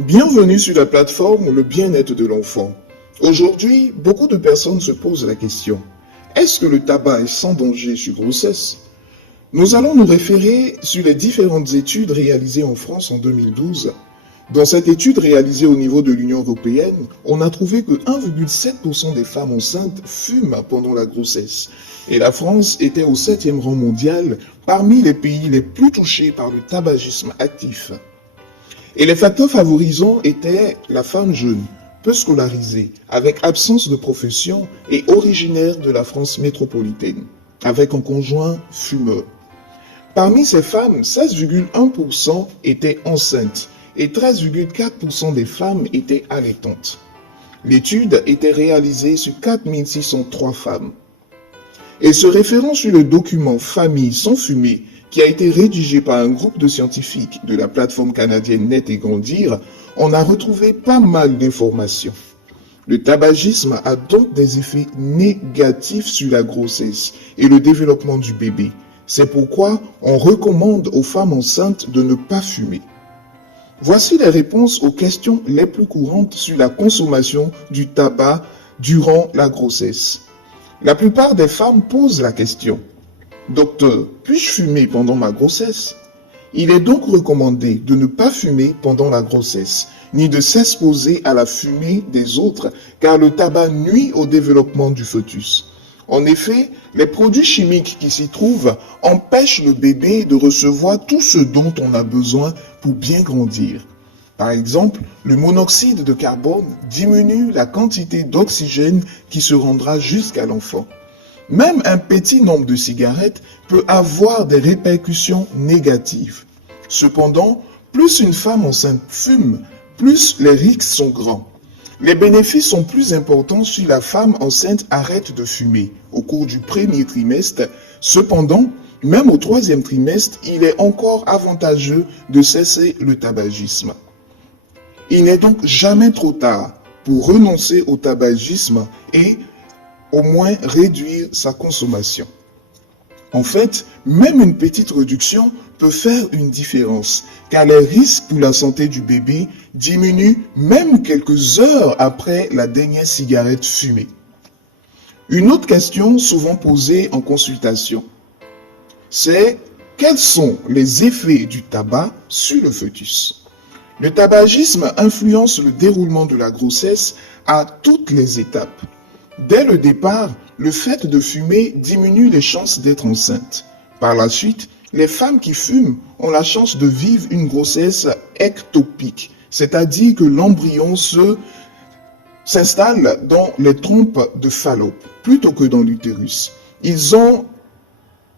Bienvenue sur la plateforme Le bien-être de l'enfant. Aujourd'hui, beaucoup de personnes se posent la question: est-ce que le tabac est sans danger sur grossesse? Nous allons nous référer sur les différentes études réalisées en France en 2012. Dans cette étude réalisée au niveau de l'Union européenne, on a trouvé que 1,7% des femmes enceintes fument pendant la grossesse. Et la France était au 7e rang mondial parmi les pays les plus touchés par le tabagisme actif. Et les facteurs favorisants étaient la femme jeune, peu scolarisée, avec absence de profession et originaire de la France métropolitaine, avec un conjoint fumeur. Parmi ces femmes, 16,1% étaient enceintes et 13,4% des femmes étaient allaitantes. L'étude était réalisée sur 4603 femmes. Et se référant sur le document Famille sans fumer, qui a été rédigé par un groupe de scientifiques de la plateforme canadienne Naître et Grandir, on a retrouvé pas mal d'informations. Le tabagisme a donc des effets négatifs sur la grossesse et le développement du bébé. C'est pourquoi on recommande aux femmes enceintes de ne pas fumer. Voici les réponses aux questions les plus courantes sur la consommation du tabac durant la grossesse. La plupart des femmes posent la question: docteur, puis-je fumer pendant ma grossesse? Il est donc recommandé de ne pas fumer pendant la grossesse, ni de s'exposer à la fumée des autres, car le tabac nuit au développement du fœtus. En effet, les produits chimiques qui s'y trouvent empêchent le bébé de recevoir tout ce dont on a besoin pour bien grandir. Par exemple, le monoxyde de carbone diminue la quantité d'oxygène qui se rendra jusqu'à l'enfant. Même un petit nombre de cigarettes peut avoir des répercussions négatives. Cependant, plus une femme enceinte fume, plus les risques sont grands. Les bénéfices sont plus importants si la femme enceinte arrête de fumer au cours du premier trimestre. Cependant, même au 3e trimestre, il est encore avantageux de cesser le tabagisme. Il n'est donc jamais trop tard pour renoncer au tabagisme et au moins réduire sa consommation. En fait, même une petite réduction peut faire une différence, car les risques pour la santé du bébé diminuent même quelques heures après la dernière cigarette fumée. Une autre question souvent posée en consultation, c'est: quels sont les effets du tabac sur le fœtus? Le tabagisme influence le déroulement de la grossesse à toutes les étapes. Dès le départ, le fait de fumer diminue les chances d'être enceinte. Par la suite, les femmes qui fument ont la chance de vivre une grossesse ectopique, c'est-à-dire que l'embryon s'installe dans les trompes de Fallope plutôt que dans l'utérus. Ils ont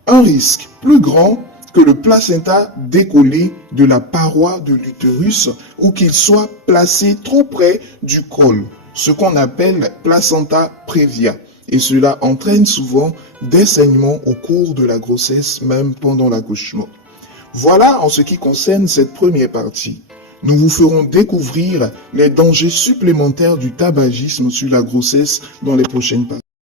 un risque plus grand que le placenta décollé de la paroi de l'utérus ou qu'il soit placé trop près du col, ce qu'on appelle placenta previa, et cela entraîne souvent des saignements au cours de la grossesse, même pendant l'accouchement. Voilà en ce qui concerne cette première partie. Nous vous ferons découvrir les dangers supplémentaires du tabagisme sur la grossesse dans les prochaines parties.